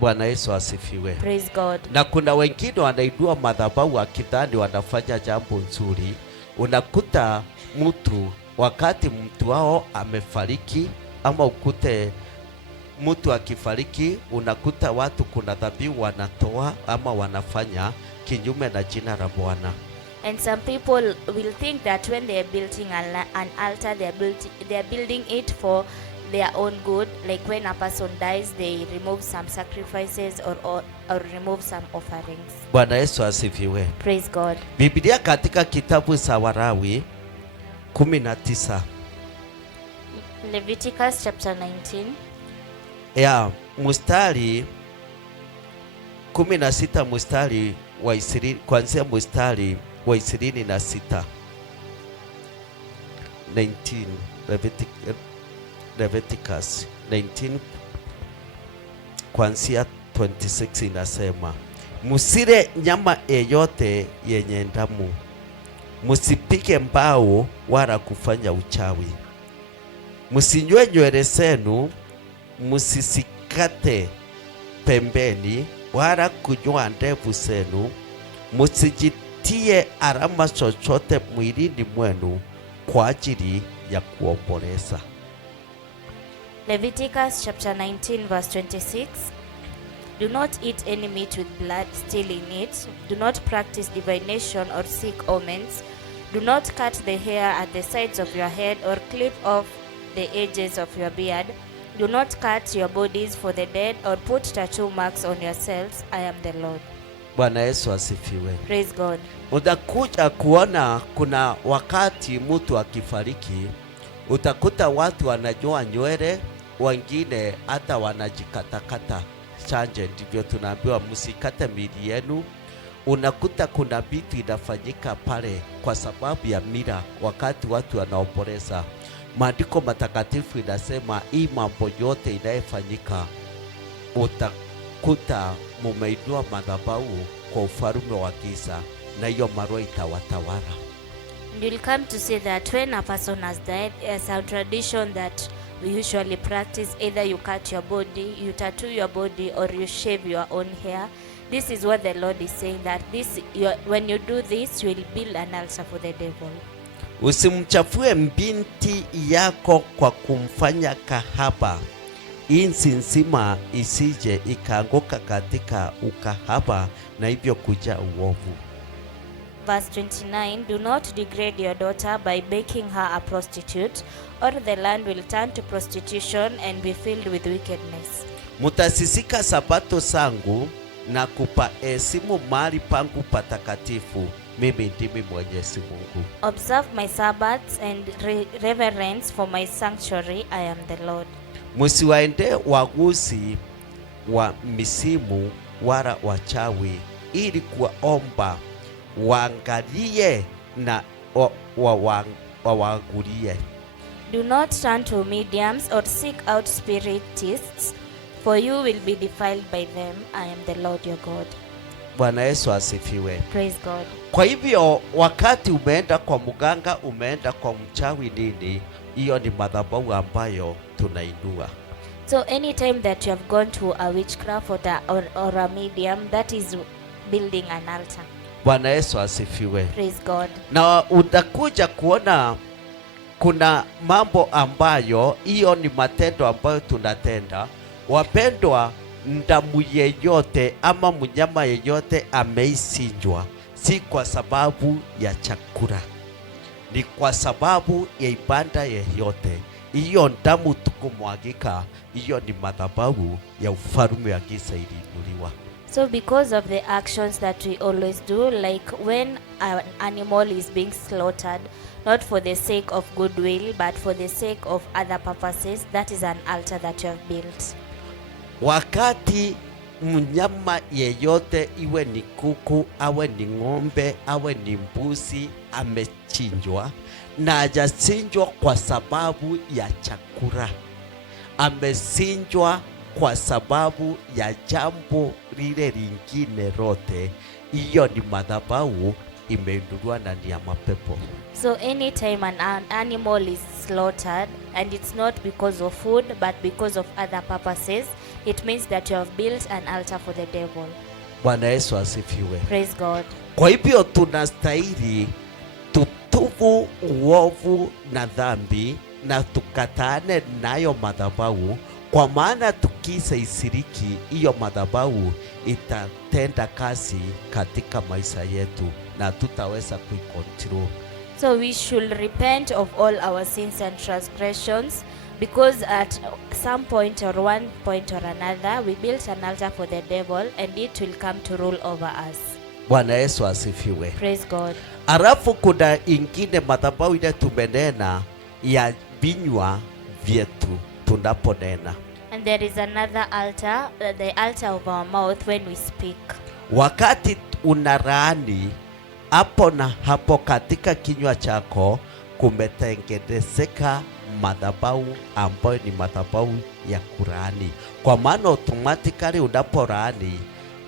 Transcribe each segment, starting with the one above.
Bwana Yesu asifiwe. Praise God. Na kuna wengine wanainua madhabahu akidhani wanafanya jambo nzuri. Unakuta mtu wakati mtu wao amefariki, ama ukute mtu akifariki, unakuta watu kuna dhabihu wanatoa ama wanafanya kinyume na jina la Bwana. And some people will think that when they are building an altar, they are building it for their own good. Like when a person dies, they remove some sacrifices or remove some offerings. Bwana Yesu asifiwe. Praise God. Biblia katika kitabu cha Walawi 19, Leviticus chapter 19. ya mstari 16, mstari wa 20, kuanzia mstari wa 26. 19 Leviticus 19 kuanzia 26 inasema, musile nyama yeyote yenye damu, musipike mbao wala kufanya uchawi, musinywe nywele zenu, musisikate pembeni wala kunyoa ndevu zenu, musijitie alama chochote mwilini mwenu kwa ajili ya kuomboleza. Leviticus chapter 19 verse 26. Do not eat any meat with blood still in it. Do not practice divination or seek omens. Do not cut the hair at the sides of your head or clip off the edges of your beard. Do not cut your bodies for the dead or put tattoo marks on yourselves. I am the Lord. Bwana Yesu asifiwe. Praise God. Utakuja kuona kuna wakati mtu akifariki, utakuta watu wananyoa nywele, wengine hata wanajikatakata chanje. Ndivyo tunaambiwa msikate miili yenu. Unakuta kuna vitu inafanyika pale kwa sababu ya mila wakati watu wanaomboleza. Maandiko matakatifu inasema hii mambo yote inayofanyika, utakuta mumeinua madhabahu kwa ufalme wa giza, na hiyo maroho itawatawala. And you'll come to see that when a person has died, there's a tradition that we usually practice. Either you cut your body, you tattoo your body, or you shave your own hair. This is what the Lord is saying, that when you do this, you will build an altar for the devil. Usimchafue binti yako kwa kumfanya kahaba, insi nzima isije ikaanguka katika ukahaba na hivyo kuja uovu. Verse 29, do not degrade your daughter by making her a prostitute, or the land will turn to prostitution and be filled with wickedness. Mutasisika sabato zangu na kupaheshimu mahali pangu patakatifu. Mimi ndimi Mwenyezi Mungu. Observe my Sabbaths and reverence for my sanctuary. I am the Lord. Musiwaende waguzi wa misimu wala wachawi, ili kuomba waangalie na wawaangulie. Do not turn to mediums or seek out spiritists, for you will be defiled by them. I am the Lord your God. Bwana Yesu asifiwe. Praise God. Kwa hivyo wakati umeenda kwa mganga, umeenda kwa mchawi nini, hiyo ni madhabahu ambayo tunainua. So anytime that you have gone to a witchcraft or a medium, that is building an altar. Bwana Yesu asifiwe. Praise God. Na utakuja kuona kuna mambo ambayo hiyo ni matendo ambayo tunatenda. Wapendwa, ndamu yeyote ama mnyama yeyote ameisinjwa, si kwa sababu ya chakula, ni kwa sababu ya ibada yeyote. Hiyo ndamu tukumwagika, hiyo ni madhabahu ya ufalme wa giza iliinuliwa. So because of the actions that we always do, like when an animal is being slaughtered, not for the sake of goodwill, but for the sake of other purposes, that is an altar that you have built. Wakati mnyama yeyote, iwe ni kuku, awe ni ng'ombe, awe ni mbuzi, amechinjwa na hajachinjwa kwa sababu ya chakula, amechinjwa kwa sababu ya jambo lile lingine lote, hiyo ni madhabahu imeinuliwa na ni ya mapepo. So anytime an animal is slaughtered and it's not because of food but because of other purposes, it means that you have built an altar for the devil. Bwana Yesu asifiwe. Praise God. Kwa hivyo tunastahili tutubu uovu na dhambi na tukataane nayo madhabahu, kwa maana tukisa isiriki hiyo madhabahu itatenda kazi katika maisha yetu na tutaweza kuikontrol. So we should repent of all our sins and transgressions, because at some point or one point or another we built an altar for the devil and it will come to rule over us. Bwana Yesu asifiwe. Praise God. Alafu kuna ingine madhabahu ile tumenena ya vinywa vyetu tunaponena. And there is another altar, the altar of our mouth when we speak. Wakati unalaani hapo na hapo katika kinywa chako kumetengenezeka madhabahu ambayo ni madhabahu ya kulaani. Kwa maana automatically unapolaani,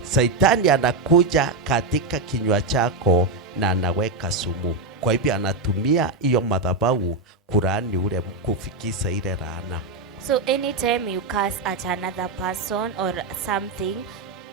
Saitani anakuja katika kinywa chako na anaweka sumu. Kwa hivyo anatumia hiyo madhabahu kulaani ule kufikisha ile laana. So anytime you curse at another person or something,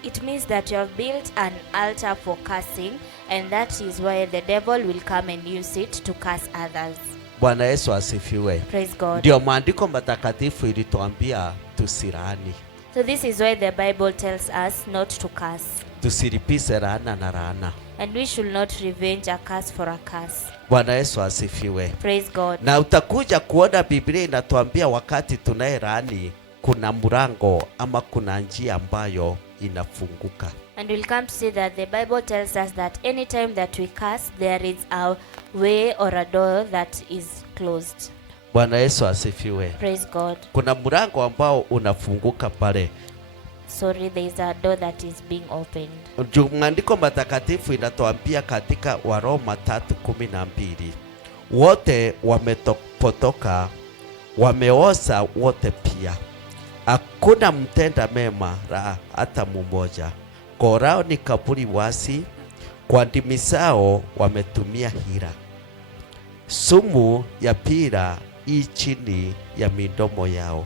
it means that you have built an altar for cursing, and that is why the devil will come and use it to curse others. Bwana Yesu asifiwe. Praise God. Ndio maandiko matakatifu ilituambia tusilaani. So this is why the Bible tells us not to curse. Tusilipize laana na laana. And we should not revenge a curse for a curse. Bwana Yesu asifiwe. Praise God. Na utakuja kuona Biblia inatuambia wakati tunayelaani kuna mlango ama kuna njia ambayo inafunguka. And we'll come to see that the Bible tells us that anytime that we curse, there is a way or a door that is closed. Bwana Yesu asifiwe. Praise God. Kuna mlango ambao unafunguka pale. Sorry, there is a door that is being opened. Maandiko matakatifu inatuambia katika Waroma 3:12, wote wamepotoka, wameoza wote pia, hakuna mtenda mema la hata mmoja. Koo lao ni kaburi wasi, kwa ndimi zao wametumia hila, sumu ya pira i chini ya midomo yao,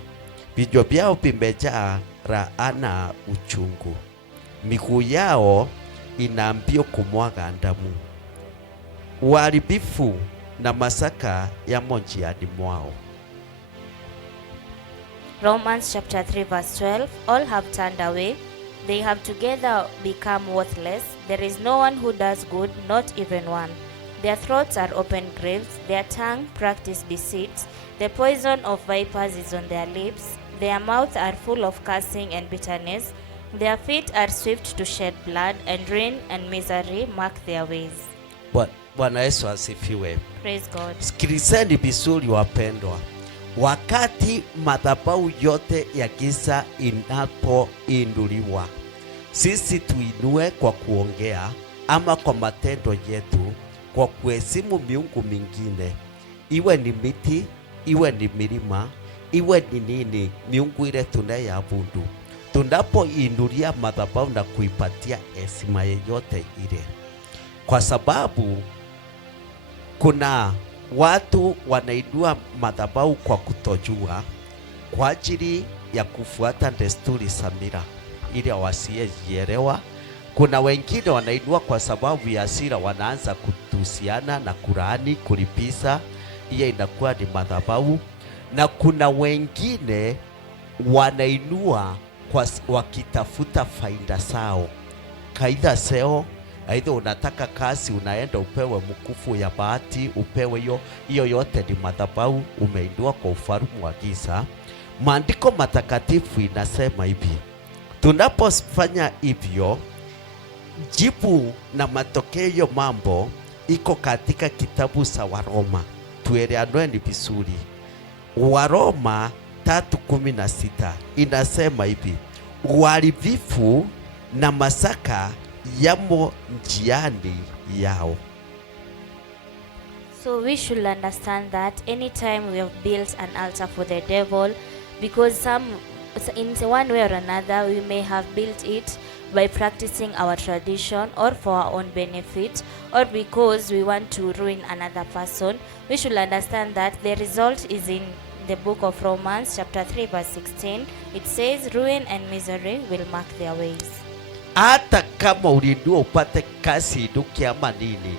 vinywa vyao vimejaa laana uchungu, miguu yao ina mbio kumwaga damu, uharibifu na masaka yamo njiani mwao. Romans chapter 3 verse 12, all have turned away, they have together become worthless, there is no one who does good, not even one. Their throats are open graves, their tongue practice deceit, the poison of vipers is on their lips, their mouths are full of cursing and bitterness, their feet are swift to shed blood, and ruin and misery mark their ways. Bwana Yesu asifiwe. Praise God. Sikilizeni vizuri wapendwa. Wakati madhabahu yote ya giza inapoinuliwa, sisi tuinue kwa kuongea ama kwa matendo yetu, kwa kuheshimu miungu mingine, iwe ni miti, iwe ni milima, iwe ni nini, miungu ile tunayoabudu. Tunapoinulia madhabahu na kuipatia heshima yote ile, kwa sababu kuna watu wanainua madhabahu kwa kutojua, kwa ajili ya kufuata desturi za mila ili wasiyejielewa. Kuna wengine wanainua kwa sababu ya hasira, wanaanza kutusiana na kulaani, kulipisa, hiyo inakuwa ni madhabahu. Na kuna wengine wanainua kwa wakitafuta faida zao, kaida seo, aidha unataka kazi, unaenda upewe mkufu ya bahati, upewe hiyo yote ni madhabahu umeindua kwa ufalme wa giza. Maandiko matakatifu inasema hivi, tunapofanya hivyo, jibu na matokeo mambo iko katika kitabu cha Waroma. Tuelewane vizuri. Waroma 3:16 inasema hivi, uharibifu na masaka yamo njiani yao. So we should understand that anytime we have built an altar for the devil, because in one way or another we may have built it by practicing our tradition or for our own benefit, or because we want to ruin another person, we should understand that the result is in in the book of Romans chapter 3 verse 16, it says, ruin and misery will mark their ways. Hata kama ulinua upate kazi duki ama nini,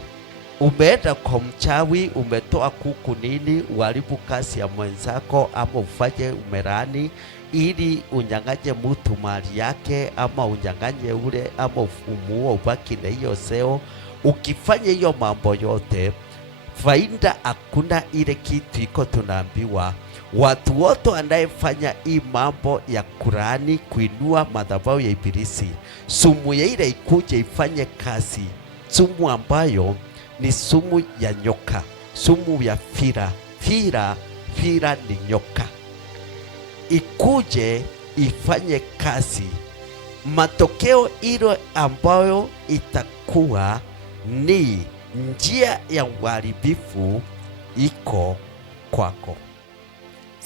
umeenda kwa mchawi, umetoa kuku nini, uharibu kazi ya mwenzako, ama ufanye umerani ili unyang'anye mtu mali yake, ama unyang'anye ule, ama umuue ubaki na hiyo seo. Ukifanya hiyo mambo yote, faida hakuna. Ile kitu iko tunaambiwa watu wote wanayefanya hii mambo ya Kurani, kuinua madhabahu ya Ibilisi, sumu ya ile ikuje ifanye kazi, sumu ambayo ni sumu ya nyoka, sumu ya fira ni nyoka, ikuje ifanye kazi. Matokeo ile ambayo itakuwa ni njia ya uharibifu iko kwako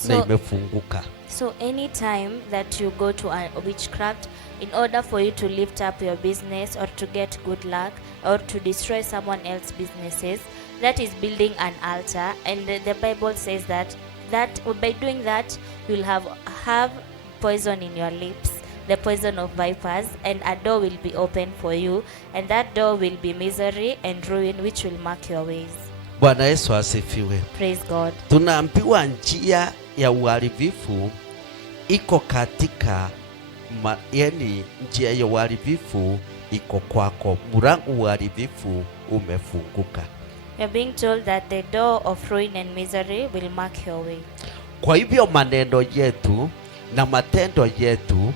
na imefunguka. So anytime that you go to a witchcraft in order for you to lift up your business or to get good luck or to destroy someone else's businesses, that is building an altar, and the Bible says that by doing that you'll have poison in your lips, the poison of vipers, and a door will be open for you, and that door will be misery and ruin which will mark your ways. Bwana Yesu asifiwe. Praise God. Tunaambiwa njia ya uharibifu iko katika yani njia ya uharibifu iko kwako, mlango wa uharibifu umefunguka. You're being told that the door of ruin and misery will mark your way. Kwa hivyo maneno yetu na matendo yetu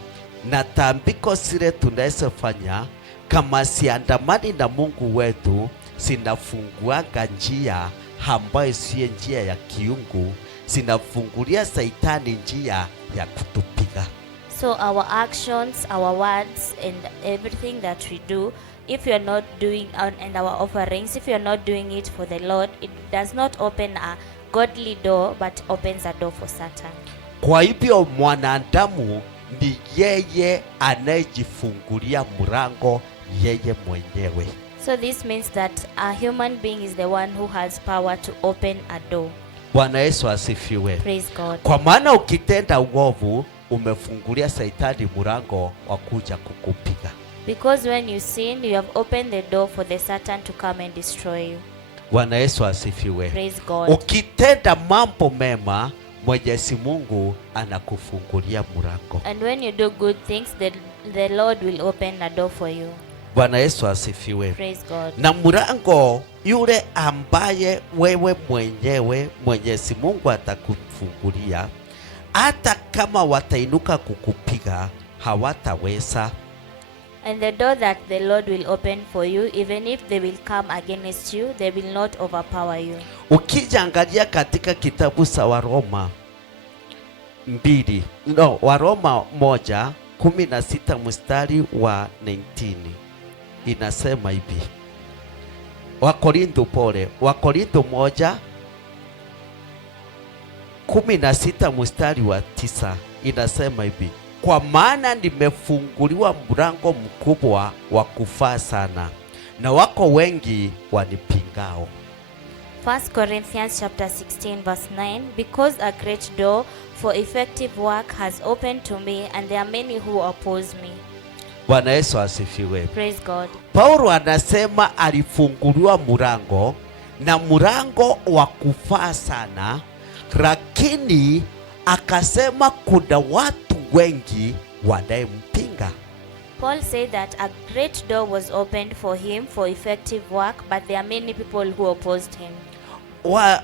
na tambiko zile tunazofanya kama siandamani na Mungu wetu, zinafunguanga njia ambayo siyo njia ya kiungu, zinafungulia Saitani njia ya kutupiga. So our actions, our words, and everything that we do, if you are not doing and our offerings, if you are not doing it for the Lord, it does not open a godly door but opens a door for Satan. Kwa hivyo mwanadamu ni yeye anayejifungulia mlango yeye mwenyewe. So this means that a human being is the one who has power to open a door. Bwana Yesu asifiwe. Praise God. Kwa maana ukitenda uovu umefungulia Saitani mlango wa kuja kukupiga. Because when you sin, you have opened the door for the Satan to come and destroy you. Bwana Yesu asifiwe. Praise God. Ukitenda mambo mema, Mwenyezi Mungu anakufungulia mlango. And when you do good things, the Lord will open a door for you. Bwana Yesu asifiwe. Praise God. Na mlango yule ambaye wewe mwenyewe Mwenyezi Mungu atakufungulia, hata kama watainuka kukupiga hawataweza. And the door that the Lord will open for you, even if they will come against you, they will not overpower you. Ukiangalia katika kitabu cha Waroma 1:16 mstari wa 19 inasema hivi. Wakorintho 1:16 mstari wa 9 inasema hivi. Kwa maana nimefunguliwa mlango mkubwa wa kufaa sana, na wako wengi wanipingao. 1 Corinthians chapter 16 verse 9, because a great door for effective work has opened to me, and there are many who oppose me. Bwana Yesu asifiwe. Praise God. Paulo anasema alifunguliwa mlango, na mlango wa kufaa sana, lakini akasema kuna watu wengi wanayempinga. Paul said that a great door was opened for him for effective work, but there are many people who opposed him.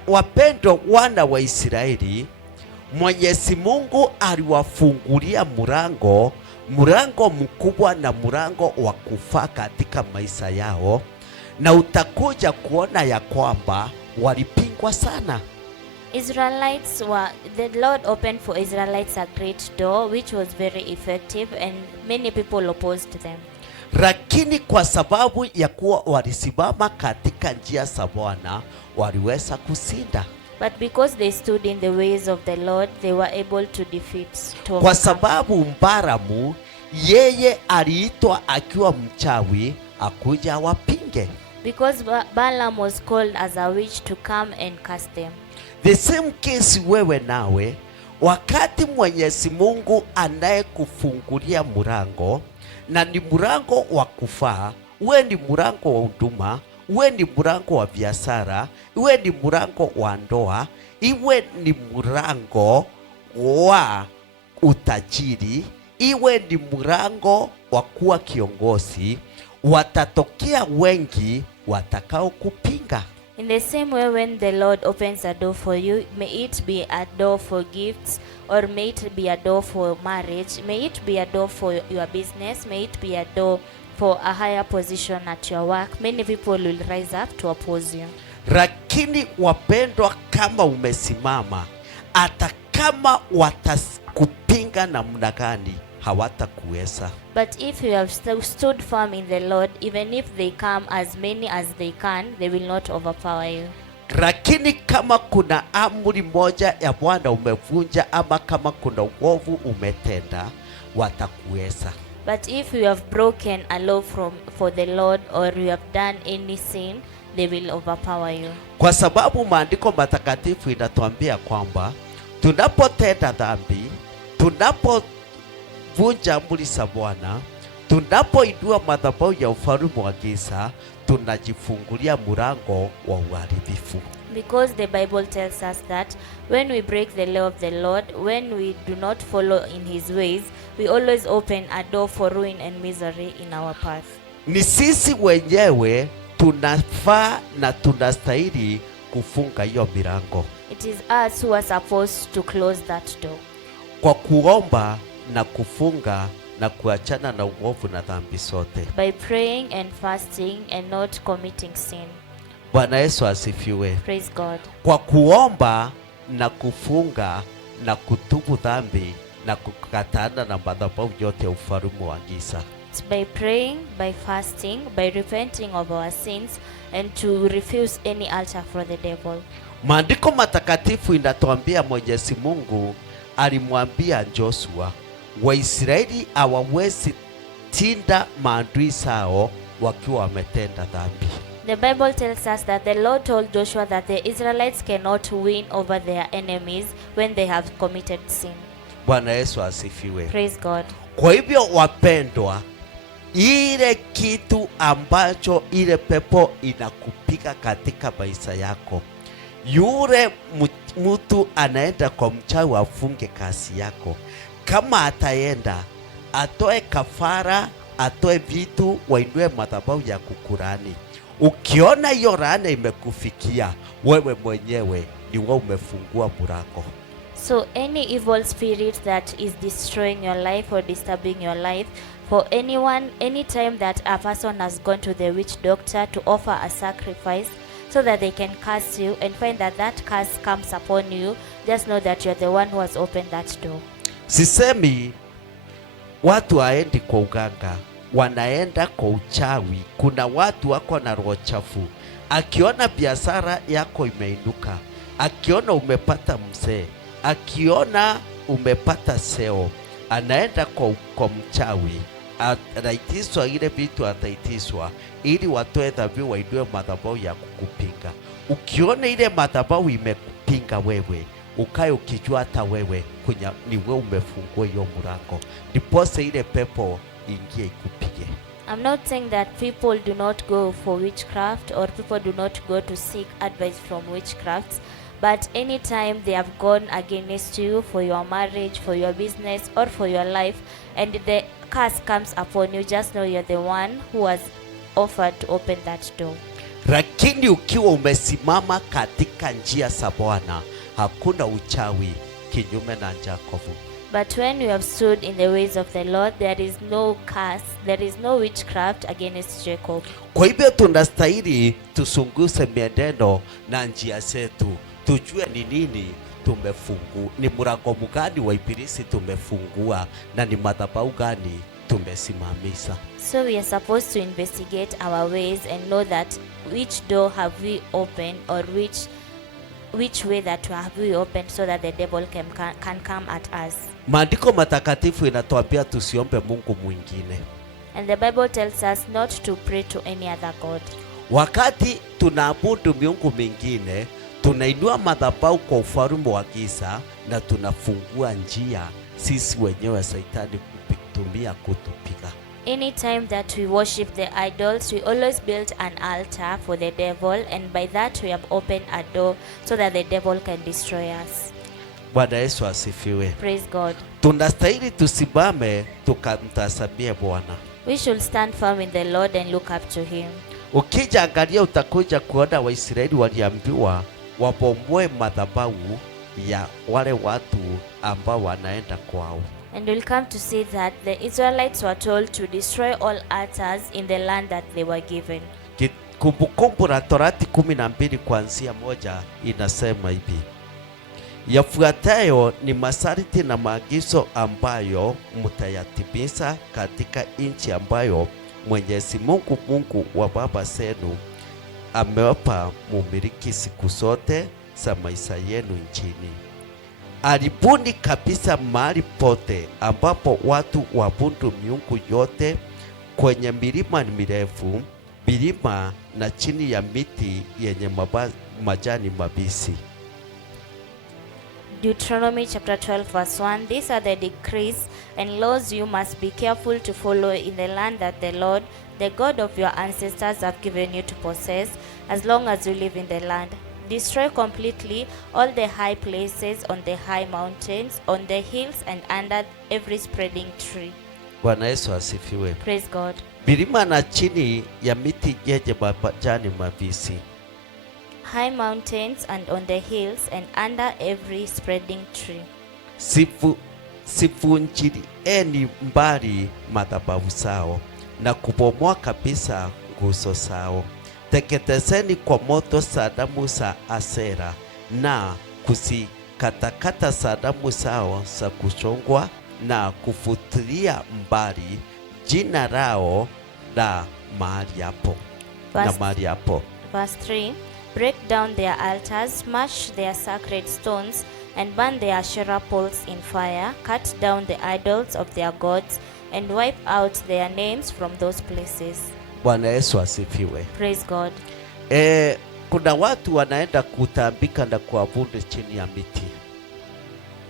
Wapendo wana wa Israeli, Mwenyezi Mungu aliwafungulia mlango mkubwa na mlango wa kufaa katika maisha yao, na utakuja kuona ya kwamba walipingwa sana. The Lord opened for Israelites a great door which was very effective, and many people opposed them. Lakini kwa sababu ya kuwa walisimama katika njia za Bwana, waliweza kushinda. But because they stood in the ways of the Lord, they were able to defeat. Kwa sababu Balamu yeye aliitwa akiwa mchawi akuja awapinge. Because Balaam was called as a witch to come and cast them. The same case wewe nawe, wakati Mwenyezi Mungu anayekufungulia mlango, na ni mlango wa kufaa, uwe ni mlango wa huduma, uwe ni mlango wa biashara, uwe ni mlango wa ndoa, iwe ni mlango wa utajiri, iwe ni mlango wa kuwa kiongozi, watatokea wengi watakao kupinga. In the same way, when the Lord opens a door for you, may it be a door for gifts, or may it be a door for marriage, may it be a door for your business, may it be a door for a higher position at your work. Many people will rise up to oppose you. Lakini wapendwa, kama umesimama, hata kama watakupinga namna gani, hawatakuweza. But if you have stood firm in the Lord, even if they come as many as they can, they will not overpower you. Lakini kama kuna amri moja ya Bwana umevunja, ama kama kuna uovu umetenda, watakuweza. But if you have broken a law for the Lord, or you have done any sin, they will overpower you. Kwa sababu maandiko matakatifu inatuambia kwamba tunapotenda dhambi, tunapovunja amri za Bwana, tunapoinua madhabahu ya ufalme wa giza, tunajifungulia mlango wa uharibifu. Because the Bible tells us that when we break the law of the Lord, when we do not follow in his ways, we always open a door for ruin and misery in our path. Ni sisi wenyewe tunafaa na tunastahili kufunga hiyo milango. It is us who are supposed to close that door. Kwa kuomba na kufunga na kuachana na uovu na dhambi zote. By praying and fasting and not committing sin. Bwana Yesu asifiwe. Praise God. Kwa kuomba na kufunga na kutubu dhambi na kukatana na madhabahu yote ya ufalme wa giza. It's by praying, by fasting, by repenting of our sins, and to refuse any altar for the devil. Maandiko matakatifu inatuambia Mwenyezi Mungu alimwambia Joshua, Waisraeli hawawezi tinda maadui zao wakiwa wametenda dhambi. The Bible tells us that the Lord told Joshua that the Israelites cannot win over their enemies when they have committed sin. Bwana Yesu asifiwe. Praise God. Kwa hivyo wapendwa, ile kitu ambacho ile pepo inakupiga katika maisha yako, yule mtu anaenda kwa mchawi afunge kazi yako, kama ataenda atoe kafara, atoe vitu, wainue madhabahu ya kukurani, ukiona hiyo laana imekufikia wewe mwenyewe, ni wewe umefungua mlango. So any evil spirit that is destroying your life or disturbing your life, for anyone, anytime that a person has gone to the witch doctor to offer a sacrifice so that they can curse you and find that that curse comes upon you, just know that you're the one who has opened that door. Sisemi watu haendi kwa uganga, wanaenda kwa uchawi. Kuna watu wako na roho chafu, akiona biashara yako imeinuka, akiona umepata mzee, akiona umepata seo, anaenda kwa mchawi, ataitiswa ile vitu, ataitiswa ili watoe dhabihu, wainue madhabahu ya kukupinga. Ukiona ile madhabahu imekupinga wewe, ukae ukijua hata wewe ni wewe umefungua hiyo mlango, ndiposa ile pepo ingie ikupige. I'm not saying that people do not go for witchcraft or people do not go to seek advice from witchcrafts, but anytime they have gone against you for your marriage, for your business, or for your life, and the curse comes upon you, just know you're the one who has offered to open that door. Lakini ukiwa umesimama katika njia za Bwana, hakuna uchawi kinyume na Jacob. But when you have stood in the ways of the Lord, there is no curse, there is no witchcraft against Jacob. Kwa hivyo tunastahili tusunguse mienendo na njia zetu, tujue ni nini tumefungua, ni mlango mgani wa ibilisi tumefungua, na ni madhabahu gani tumesimamisha. So we are supposed to investigate our ways and know that which door have we opened, or which way that have we opened, so that the devil can come at us. Maandiko matakatifu inatuambia tusiombe Mungu mwingine. And the Bible tells us not to pray to any other god. Wakati tunaabudu miungu mingine, tunainua madhabahu kwa ufalme wa giza na tunafungua njia sisi wenyewe Shetani kutumia kutupiga. Anytime that we worship the idols, we always build an altar for the devil, and by that we have opened a door so that the devil can destroy us. Bwana Yesu asifiwe. Praise God. Tunastahili tusimame tukamtazamie Bwana. We should stand firm in the Lord and look up to him. Ukija angalia utakuja kuona Waisraeli waliambiwa wabomoe madhabahu ya wale watu ambao wanaenda kwao. And we'll come to see that the Israelites were told to destroy all altars in the land that they were given. Kumbukumbu la Torati 12 kuanzia 1 inasema hivi: yafuatayo ni masharti na maagizo ambayo mtayatimiza katika nchi ambayo Mwenyezi Mungu, Mungu wa baba zenu, amewapa mumiliki siku zote za maisha yenu nchini. Aribuni kabisa mahali pote ambapo watu waabudu miungu yote, kwenye milima mirefu, milima na chini ya miti yenye majani mabichi. Deuteronomy chapter 12 verse 1. These are the decrees and laws you must be careful to follow in the land that the Lord, the God of your ancestors, have given you to possess, as long as you live in the land. Destroy completely all the high places on the high mountains, on the hills, and under every spreading tree. Bwana Yesu asifiwe. Praise God. Milima na chini ya miti yenye majani mabichi. High mountains and on the hills and under every spreading tree. Sivunjilieni mbali madhabahu zao na kubomoa kabisa nguzo zao. Teketezeni kwa moto sanamu za Asera na kuzikatakata sanamu zao za kuchongwa na kufutilia mbali jina lao na mahali hapo. Verse 3. Break down their altars, smash their sacred stones, and burn their Asherah poles in fire. Cut down the idols of their gods, and wipe out their names from those places. Bwana Yesu asifiwe. Praise God. Kuna watu wanaenda kutambika na kuabudu chini ya miti.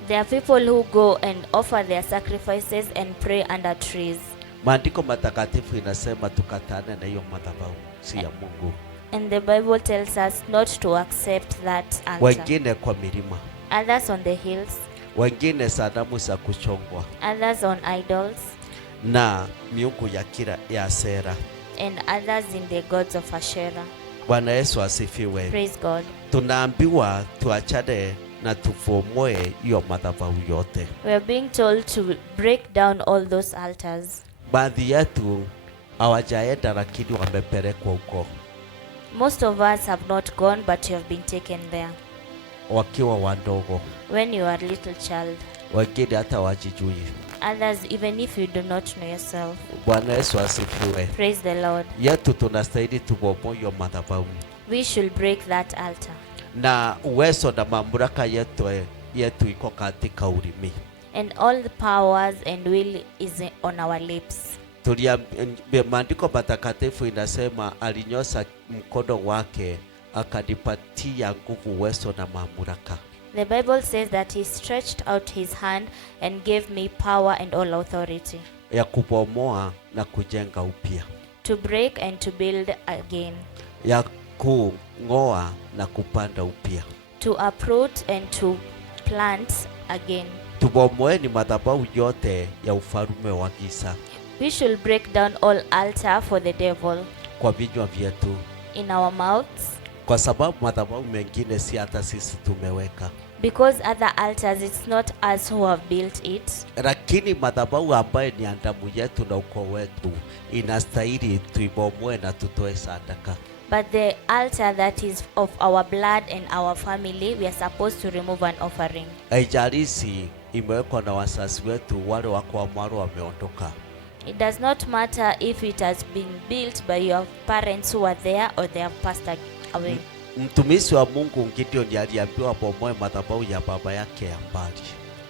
There are people who go and offer their sacrifices and pray under trees. Maandiko matakatifu inasema tukatane na hiyo madhabahu, si ya Mungu. And the Bible tells us not to accept that altar. Wengine kwa milima, others on the hills, wengine sanamu za kuchongwa, others on idols, na miungu ya Asera, and others in the gods of Asherah. Bwana Yesu asifiwe. Praise God. Tunaambiwa tuachane na tufomoe hiyo madhabahu yote. We are being told to break down all those altars. Baadhi yetu hawajaenda lakini wamepelekwa huko. Most of us have not gone, but you have been taken there. Wakiwa wadogo. When you are a little child. Wengine hata wajijui. Others even if you do not know yourself. Bwana Yesu asifiwe. Praise the Lord. Yetu tunastahili tubomoe hiyo madhabahu. We should break that altar. Na uwezo na mamlaka yetu iko katika ulimi. And all the powers and will is on our lips. Maandiko matakatifu inasema alinyosha mkono wake akanipatia nguvu, uwezo na mamlaka. The Bible says that he stretched out his hand and gave me power and all authority. Ya kubomoa na kujenga upya. To break and to build again. Ya kung'oa na kupanda upya. To uproot and to plant again. Tubomoeni madhabahu yote ya ufalme wa giza. We should break down all altar for the devil. Kwa vinywa vyetu. In our mouths. Kwa sababu madhabahu mengine si hata sisi tumeweka. Because other altars, it's not us who have built it. Lakini madhabahu ambayo ni damu yetu na ukoo wetu inastahili tuibomoe na tutoe sadaka. But the altar that is of our blood and our family, we are supposed to remove an offering. Haijalishi imewekwa na wazazi wetu, wale wako amaro wameondoka. It does not matter if it has been built by your parents who are there or they have passed away. Mtumishi wa Mungu Gideon aliambiwa bomoe madhabahu ya baba yake ya mbali.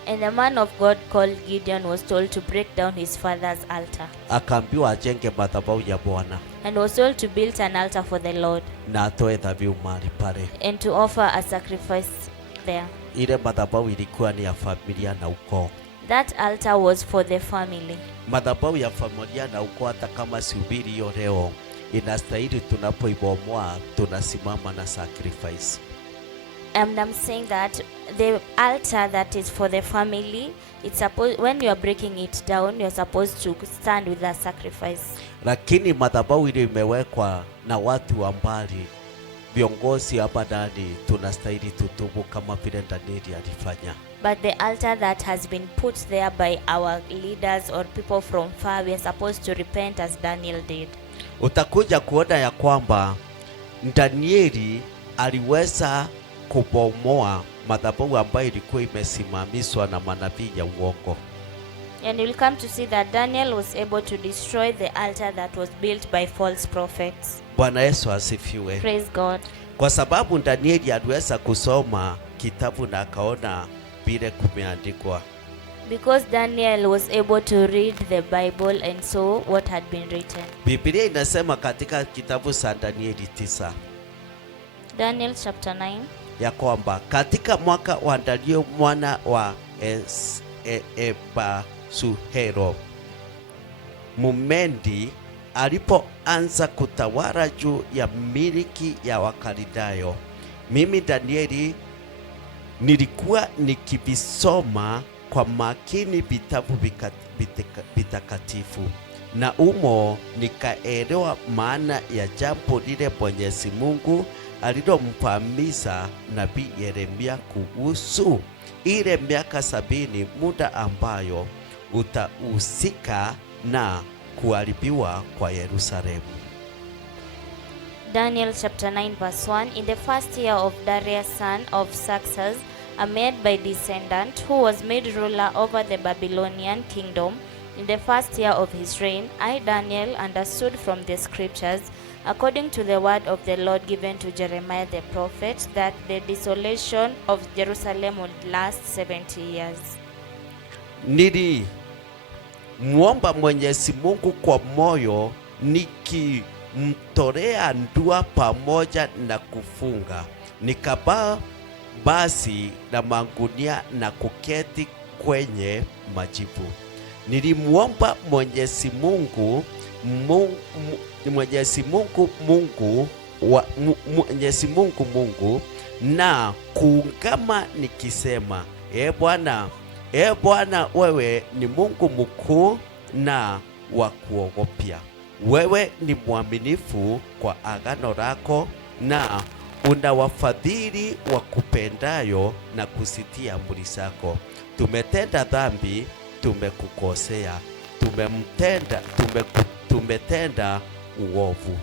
And the man of God called Gideon was told to break down his father's altar, akaambiwa ajenge madhabahu ya Bwana and was told to build an altar for the Lord na atoe dhabihu mahali pale. and to offer a sacrifice there. Ile madhabahu ilikuwa ni ya familia na ukoo. That altar was for the family. Madhabahu ya familia na ukoo, hata kama sihubiri hiyo leo, inastahili tunapoibomoa tunasimama na sacrifice. And I'm saying that the altar that is for the family, it's supposed, when you are breaking it down, you're supposed to stand with a sacrifice. Lakini madhabahu ile imewekwa na watu wa mbali, viongozi hapa ndani, tunastahili tutubu kama vile Danieli alifanya. But the altar that has been put there by our leaders or people from far, we are supposed to repent as Daniel did. Utakuja kuona ya kwamba Danieli aliweza kubomoa madhabahu ambayo ilikuwa imesimamishwa na manabii ya uongo. And you'll come to see that Daniel was able to destroy the altar that was built by false prophets. Bwana Yesu asifiwe. Praise God. Kwa sababu Danieli aliweza kusoma kitabu na akaona vile kumeandikwa. Because Daniel was able to read the Bible and saw what had been written. Biblia inasema katika kitabu cha Danieli 9 Daniel chapter 9, ya kwamba katika mwaka wa Dario mwana wa Ebasuhero Mumendi alipoanza kutawala juu ya miliki ya Wakaldayo, mimi Danieli nilikuwa nikivisoma kwa makini vitabu vitakatifu, na umo nikaelewa maana ya jambo lile Mwenyezi Mungu alilomfahamisha nabii Yeremia kuhusu ile miaka 70, muda ambayo utahusika na kuharibiwa kwa Yerusalemu. Daniel chapter 9 verse 1. In the first year of Darius son of Saxas, a Mede descendant, who was made ruler over the Babylonian kingdom, in the first year of his reign, I Daniel understood from the scriptures, according to the word of the Lord given to Jeremiah the prophet, that the desolation of Jerusalem would last 70 years. Muomba Mwenyezi Mungu kwa moyo, nikimtolea dua pamoja na kufunga. Nikavaa basi na magunia na kuketi kwenye majivu. Nilimuomba Mwenyezi Mungu Mungu na kuungama nikisema, E Bwana, wewe ni Mungu mkuu na wa kuogopya. Wewe ni mwaminifu kwa agano lako na unawafadhili wa kupendayo na kusitia amri zako. Tumetenda dhambi, tumekukosea, tumetenda uovu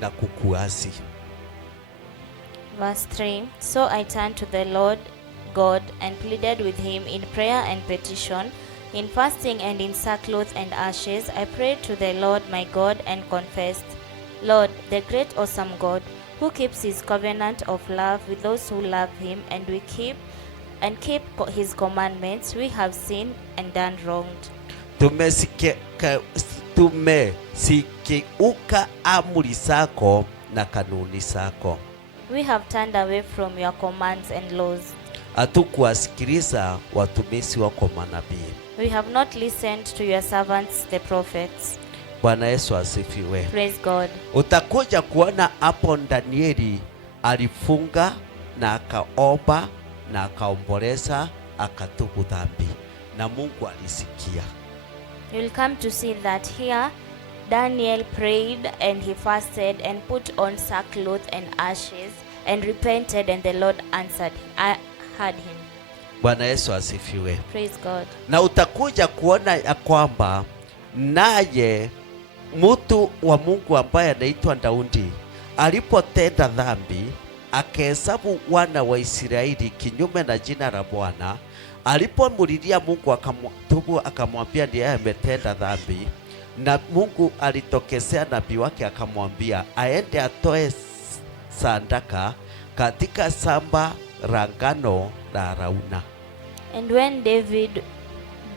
na kukuasi. Verse 3. So I turned to the Lord God and pleaded with him in prayer and petition, in fasting and in sackcloth and ashes. I prayed to the Lord my God and confessed, Lord, the great awesome God, who keeps his covenant of love with those who love him and keep his commandments, we have sinned and done wronged. Tumesikiuka amri zako na kanuni zako. We have turned away from your commands and laws. Hatukuwasikiliza watumishi wako manabii. We have not listened to your servants the prophets. Bwana Yesu asifiwe. Praise God. Utakuja kuona hapo Danieli alifunga na akaomba na akaomboleza, akatubu dhambi na Mungu alisikia. You'll come to see that here Daniel prayed and he fasted and put on sackcloth and ashes and repented, and the Lord answered. I heard him. Bwana Yesu asifiwe. Praise God. Na utakuja kuona ya kwamba naye mtu wa Mungu ambaye anaitwa Daudi alipotenda dhambi, akahesabu wana wa Israeli kinyume na jina la Bwana, alipomulilia Mungu akamtubu, akamwambia ndiye ametenda dhambi, na Mungu alitokezea nabii wake akamwambia aende atoe sadaka katika shamba la ngano la Arauna. And when David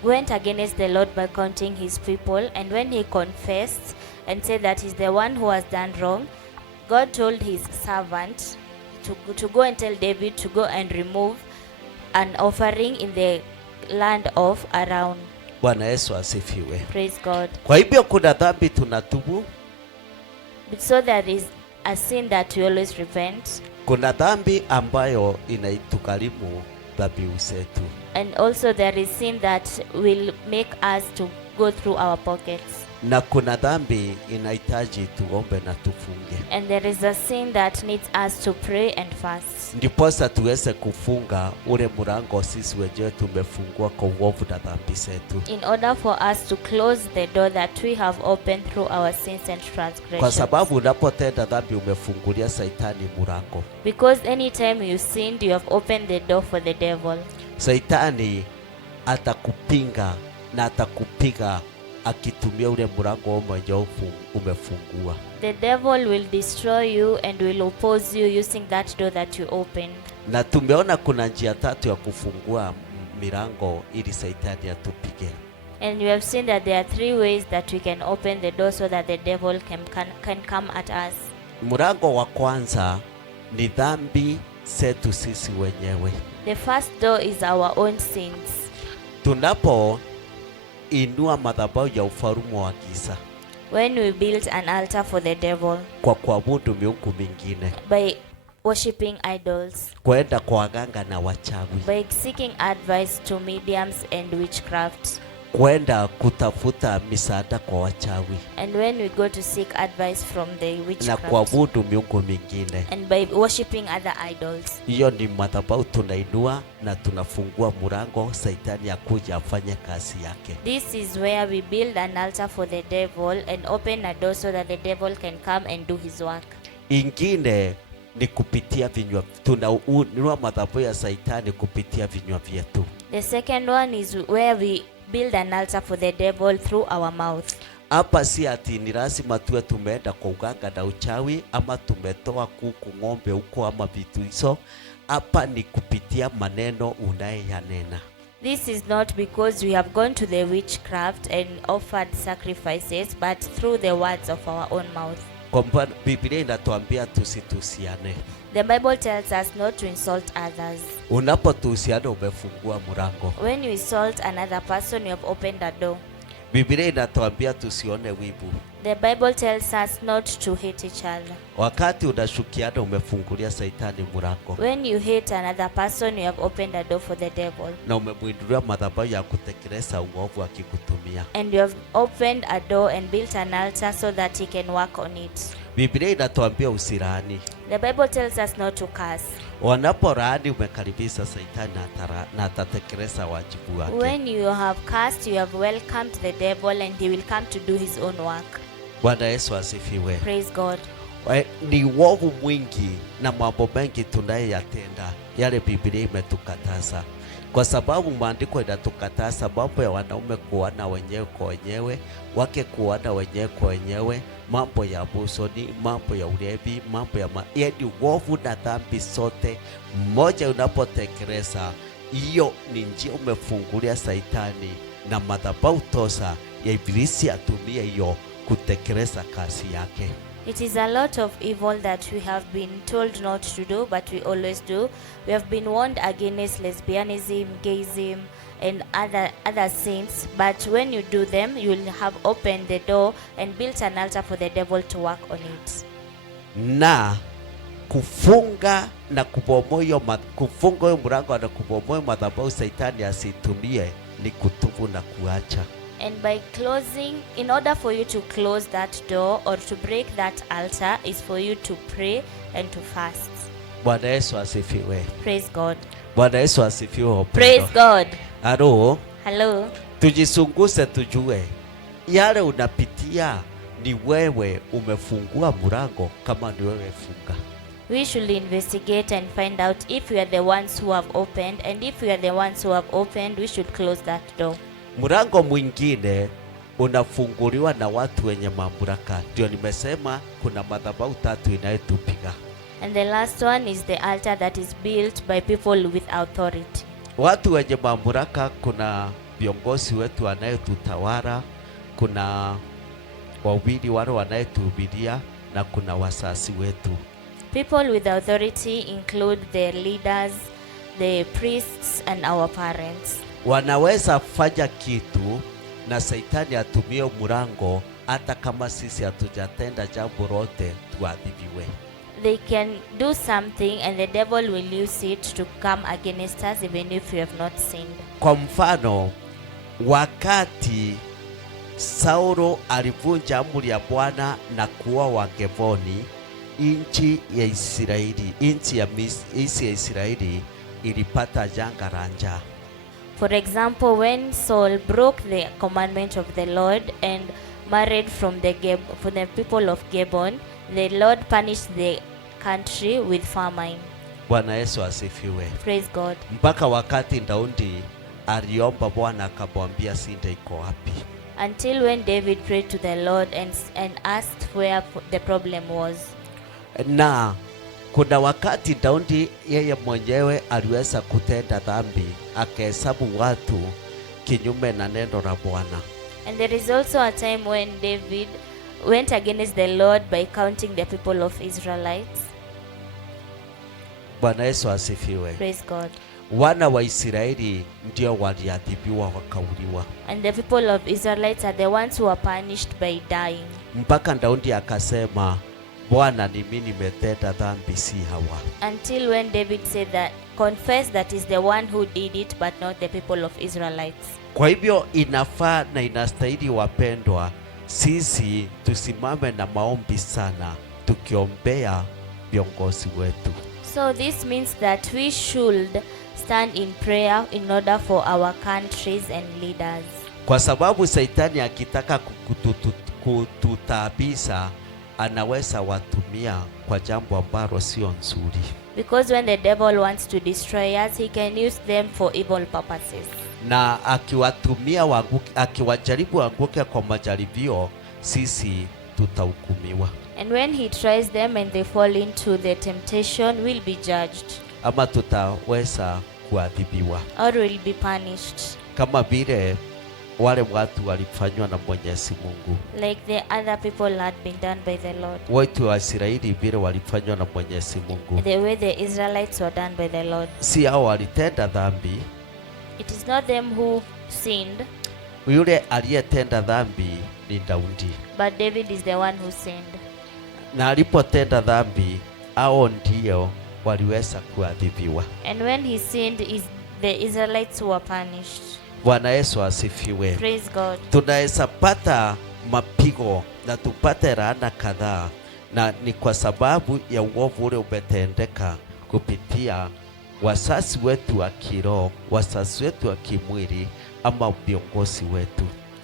went against the Lord by counting his people, and when he confessed and said that he's the one who has done wrong, God told his servant to go and tell David to go and remove an offering in the land of Araun. Bwana Yesu asifiwe. Praise God. Kwa hivyo kuna dhambi tunatubu. So there is a sin that we always repent. Kuna dhambi ambayo inaitukarimu dhabihu zetu. And also there is sin that will make us to go through our pockets. Na kuna dhambi inahitaji tuombe na tufunge. And there is a sin that needs us to pray and fast. Ndiposa tuweze kufunga ule mlango sisi wenyewe tumefungua kwa uovu na dhambi zetu. In order for us to close the door that we have opened through our sins and transgressions. Kwa sababu unapotenda dhambi umefungulia Saitani mlango. Because anytime you sinned, you have opened the door for the devil. Saitani atakupinga na atakupiga akitumia ule mlango mwenyewe umefungua. The devil will destroy you and will oppose you using that door that you opened. Na tumeona kuna njia tatu ya kufungua milango ili Saitani atupige. And you have seen that there are 3 ways that we can open the door so that the devil can come at us. Mlango wa kwanza ni dhambi zetu sisi wenyewe. The first door is our own sins. Tunapo inua madhabahu ya ufalme wa giza, when we build an altar for the devil, kwa kuabudu miungu mingine, by worshipping idols, kwenda kwa waganga na wachawi, by seeking advice to mediums and witchcraft, kwenda kutafuta misaada kwa wachawi, and when we go to seek advice from the na witchcraft, kuabudu miungu mingine, and by worshipping other idols, hiyo ni madhabahu tunainua na tunafungua mlango Saitani akuja afanye kazi yake. this is where we build an altar for the devil and open a door so that the devil can come and do his work. Ingine ni kupitia vinywa, tunainua madhabahu ya Saitani kupitia vinywa vyetu. The second one is where we build an altar for the devil through our mouth. Hapa si ati ni lazima tuwe tumeenda kwa uganga na uchawi ama tumetoa kuku ng'ombe huko ama vitu hizo. Hapa ni kupitia maneno unayeyanena. This is not because we have gone to the witchcraft and offered sacrifices, but through the words of our own mouth. Kwa mfano Biblia inatuambia tusitusiane. The Bible tells us not to insult others. Unapotusiana umefungua mlango. When you insult another person, you have opened a door. Biblia inatuambia tusione wivu. The Bible tells us not to hate each other. Wakati unashukiana umefungulia Saitani mlango. When you hate another person, you have opened a door for the devil. Na umemwindulia madhabahu ya kutekeleza uovu akikutumia. And you have opened a door and built an altar so that he can work on it. Biblia inatuambia usilaani. The Bible tells us not to curse. Wanapolaani umekaribisha Saitani na atatekeleza wajibu wake. When you have cursed, you have welcomed the devil and he will come to do his own work. Bwana Yesu asifiwe. Praise God. Ni uovu mwingi na mambo mengi tunayeyatenda yale Biblia imetukataza. Kwa sababu maandiko inatukataza mambo ya wanaume kuoana wenyewe kwa wenyewe, wake kuoana wenyewe kwa wenyewe, mambo ya busoni, mambo ya ulevi, mambo ya yaani uovu na dhambi zote. Mmoja unapotekeleza hiyo ni njia umefungulia Saitani na madhabahu tosa ya Ibilisi atumie hiyo kutekeleza kazi yake. It is a lot of evil that we have been told not to do, but we always do. We have been warned against lesbianism, gayism, and other sins. But when you do them, you will have opened the door and built an altar for the devil to work on it. Na kufunga na kufunga hiyo mlango na kubomoa madhabahu Saitani asitumie ni kutubu na kuacha. And by closing, in order for you to close that door or to break that altar, is for you to pray and to fast. Bwana Yesu asifiwe. Praise God. Bwana Yesu asifiwe. Praise God. Halo. Hello. Tujisunguse tujue yale unapitia ni wewe umefungua mlango kama ni wewe funga. We should investigate and find out if we are the ones who have opened, and if we are the ones who have opened, we should close that door. Mlango mwingine unafunguliwa na watu wenye mamlaka. Ndio nimesema kuna madhabahu tatu inayotupiga. And the last one is the altar that is built by people with authority. Watu wenye mamlaka, kuna viongozi wetu wanayetutawala, kuna wahubiri wale wanayetuhubiria, na kuna wasasi wetu. People with authority include the leaders, the priests, and our parents. Wanaweza fanya kitu na Shetani atumie mlango, hata kama sisi hatujatenda jambo lote tuadhibiwe. They can do something and the devil will use it to come against us even if we have not sinned. Kwa mfano, wakati Saulo alivunja amri ya Bwana na kuua Wagevoni, nchi ya Israeli ilipata janga la njaa. For example, when Saul broke the commandment of the Lord and married from the people of Gabon, the Lord punished the country with famine. Bwana Yesu asifiwe. Praise God. Mpaka wakati Daudi aliomba Bwana akamwambia shida iko wapi. Until when David prayed to the Lord and asked where the problem was. Na kuna wakati Daudi yeye mwenyewe aliweza kutenda dhambi, akahesabu watu kinyume na neno la Bwana. And there is also a time when David went against the Lord by counting the people of Israelites. Bwana Yesu asifiwe. Praise God. Wana wa Israeli ndio waliadhibiwa wakauliwa. And the people of Israelites are the ones who were punished by dying. Mpaka Daudi akasema, Bwana ni mimi nimetenda dhambi, si hawa. Until when David said that, confess that is the one who did it but not the people of Israelites. Kwa hivyo inafaa na inastahili wapendwa, sisi tusimame na maombi sana, tukiombea viongozi wetu. So this means that we should stand in prayer in order for our countries and leaders. Kwa sababu Shetani akitaka kututabisa, anaweza watumia kwa jambo ambalo sio nzuri. Because when the devil wants to destroy us, he can use them for evil purposes. Na akiwatumia akiwajaribu waanguke kwa majaribio, sisi tutahukumiwa. And when he tries them and they fall into the temptation, we'll be judged. Ama tutaweza kuadhibiwa. Or will be punished. Kama vile wale watu walifanywa na Mwenyezi Mungu. Like the other people had been done by the Lord. Watu wa Israeli vile walifanywa na Mwenyezi Mungu. The way the Israelites were done by the Lord. Si hao walitenda dhambi. It is not them who sinned. Yule aliyetenda dhambi ni Daudi. But David is the one who sinned. Na alipotenda dhambi, hao ndio waliweza kuadhibiwa. And when he sinned, the Israelites were punished. Bwana Yesu asifiwe. Praise God. Tunaweza pata mapigo na tupate laana kadhaa, na ni kwa sababu ya uovu ule umetendeka kupitia wasasi wetu wa kiroho, wasasi wetu wa kimwili, ama viongozi wetu.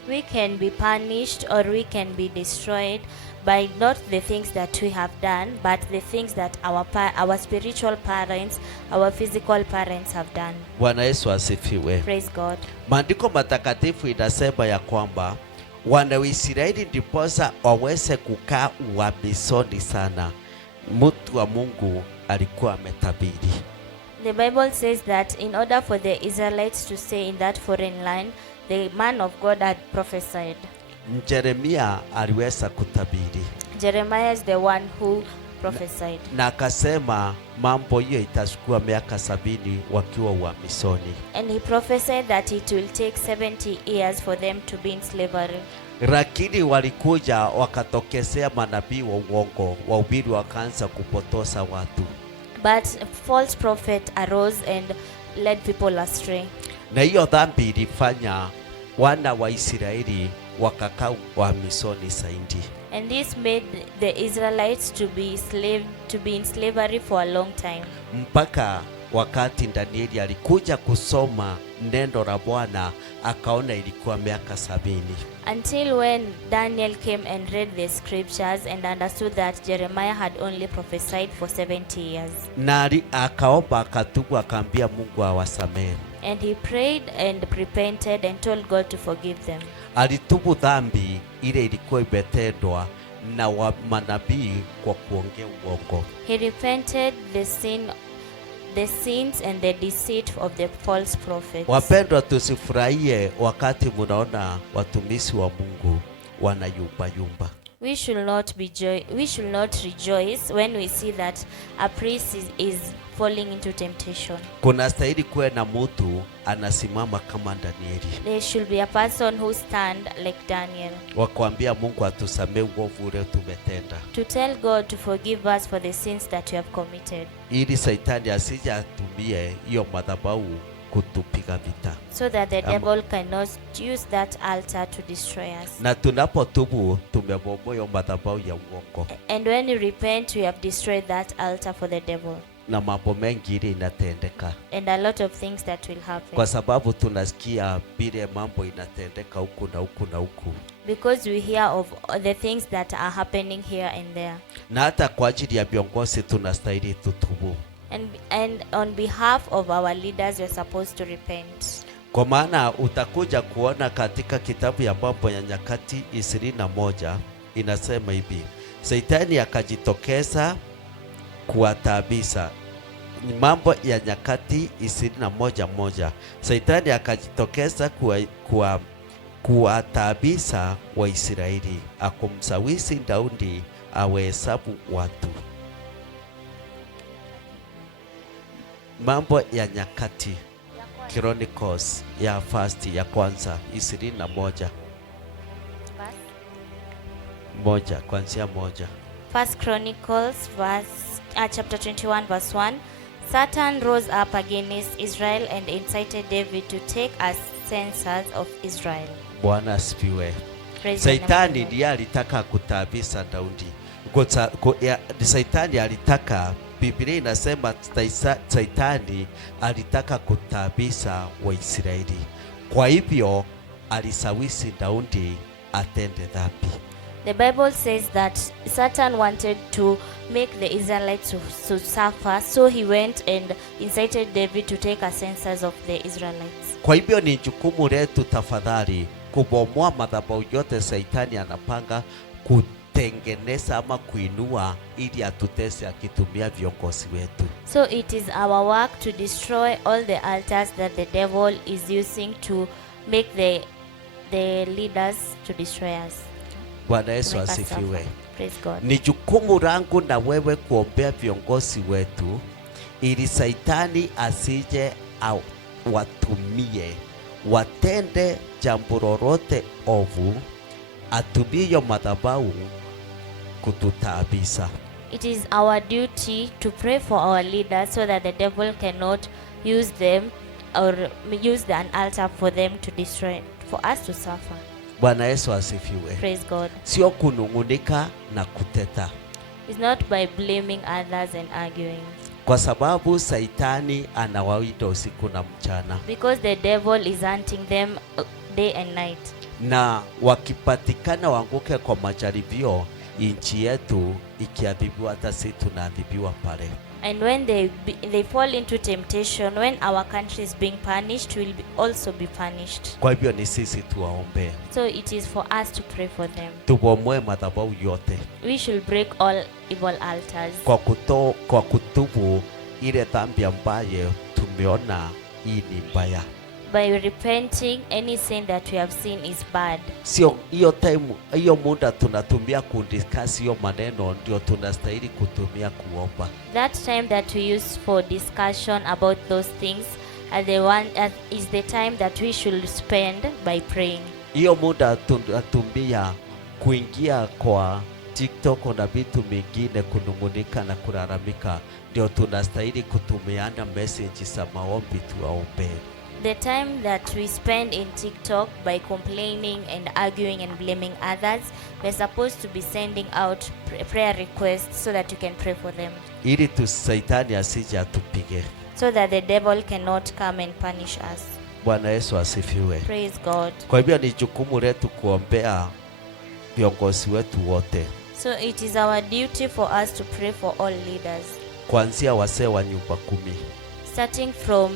We can be punished or we can be destroyed by not the things that we have done, but the things that our spiritual parents, our physical parents have done. Bwana Yesu asifiwe. Praise God. Maandiko matakatifu inasema ya kwamba wana wa Israeli ndiposa waweze kukaa uhamishoni sana, mtu wa Mungu alikuwa ametabiri. The Bible says that in order for the Israelites to stay in that foreign land, the man of God had prophesied. Jeremia aliweza kutabiri. Jeremiah is the one who prophesied. Na akasema mambo hiyo itachukua miaka 70 wakiwa uhamishoni. And he prophesied that it will take 70 years for them to be in slavery. Lakini walikuja wakatokezea manabii wa uongo, wahubiri wakaanza kupotosha watu. But a false prophet arose and led people astray. Na hiyo dhambi ilifanya wana wa Israeli wakakaa uhamishoni zaidi. And this made the Israelites to be in slavery for a long time. Mpaka wakati Danieli alikuja kusoma neno la Bwana, akaona ilikuwa miaka 70. Until when Daniel came and read the scriptures and understood that Jeremiah had only prophesied for 70 years. Na akaomba, akatubu, akaambia Mungu awasamehe. And he prayed and repented and told God to forgive them. Alitubu dhambi ile ilikuwa imetendwa na wa manabii kwa kuongea uongo. He repented the sins and the deceit of the false prophets. Wapendwa, tusifurahie wakati munaona watumishi wa Mungu wanayumba. We should not rejoice when we see that a priest is falling into temptation. Kuna stahili kuwe na mtu anasimama kama Danieli. There should be a person who stand like Daniel. Wakuambia Mungu atusamee uovu ule tumetenda. To tell God to forgive us for the sins that we have committed. Ili Shetani asije atumie hiyo madhabahu kutupiga vita. So that the devil cannot use that altar to destroy us. Na tunapotubu tumebomoa hiyo madhabahu ya uongo. And when we repent, we have destroyed that altar for the devil. Na mambo mengi ile inatendeka. And a lot of things that will happen. Kwa sababu tunasikia vile mambo inatendeka huku na huku na huku. Because we hear of the things that are happening here and there. Na hata kwa ajili ya viongozi tunastahili tutubu. And on behalf of our leaders, we're supposed to repent. Kwa maana utakuja kuona katika kitabu ya Mambo ya Nyakati 21 inasema hivi, Shetani akajitokeza kuwatabisa. Mambo ya Nyakati 21:1, Shetani akajitokeza kuwatabisa Waisraeli, akumsawisi Daudi awahesabu watu. Mambo ya Nyakati Chronicles ya first ya kwanza 21 moja kuanzia moja. First Chronicles chapter 21 verse 1. Satan rose up against Israel and incited David to take a census of Israel. Bwana asifiwe. Shetani ndiye alitaka kutabisa Daudi. Shetani alitaka, Biblia inasema Shetani alitaka kutabisa Waisraeli. Kwa hivyo alisawisi Daudi atende dhambi. The Bible says that Satan wanted to make the Israelites to suffer, so he went and incited David to take a census of the Israelites. Kwa hivyo ni jukumu letu tafadhali kubomoa madhabahu yote Shetani anapanga kutengeneza ama kuinua ili atutese akitumia viongozi wetu. So it is our work to destroy all the altars that the devil is using to make the leaders to destroy us. Bwana Yesu asifiwe. Praise God. Ni jukumu langu na wewe kuombea viongozi wetu ili Shetani asije watumie watende jambo lolote ovu, atumie madhabahu kututabisa. It is our duty to pray for our leaders so that the devil cannot use them or use an altar for them to destroy, for us to suffer. Bwana Yesu asifiwe. Praise God. Sio kunungunika na kuteta. It's not by blaming others and arguing. Kwa sababu Shetani anawawinda usiku na mchana. Because the devil is hunting them day and night. Na wakipatikana wanguke kwa majaribio, nchi yetu ikiadhibiwa, hata sisi tunaadhibiwa pale. And when they fall into temptation, when our country is being punished, we will also be punished. Kwa hivyo ni sisi tuwaombee. So it is for us to pray for them. Tubomoe madhabahu yote. We should break all evil altars. Kwa kutubu ile dhambi ambayo tumeona hii ni mbaya. By repenting any sin that we have seen is bad. Sio hiyo muda tunatumia kudiscuss hiyo maneno ndio tunastahili kutumia kuomba. That time that we use for discussion about those things is the time that we should spend by praying. Hiyo muda tunatumia kuingia kwa TikTok na vitu mingine kunungunika na kulalamika, ndio tunastahili kutumiana message za maombi tuwaombee. The time that we spend in TikTok by complaining and arguing and blaming others, we're supposed to be sending out prayer requests so that you can pray for them. Ili Shetani asije atupige. So that the devil cannot come and punish us. Bwana Yesu asifiwe. Praise God. Kwa hivyo ni jukumu letu kuombea viongozi wetu wote. So it is our duty for us to pray for all leaders. Kuanzia wazee wa nyumba 10. Starting from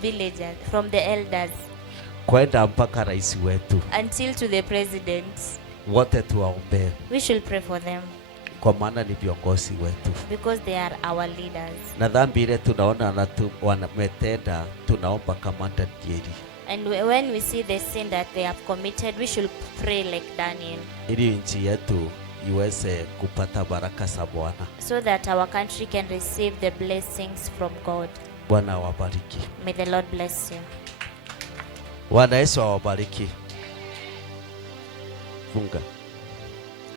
villagers, from the elders. kwenda mpaka rais wetu. until to the president. Wote tuwaombee, We should pray for them kwa maana ni viongozi wetu, because they are our leaders. na dhambi ile tunaona wametenda, tunaomba kama Danieli, And when we see the sin that they have committed, we should pray like Daniel, ili nchi yetu iweze kupata baraka za Bwana. so that our country can receive the blessings from God. Bwana awabariki. May the Lord bless you. Bwana Yesu awabariki. Funga.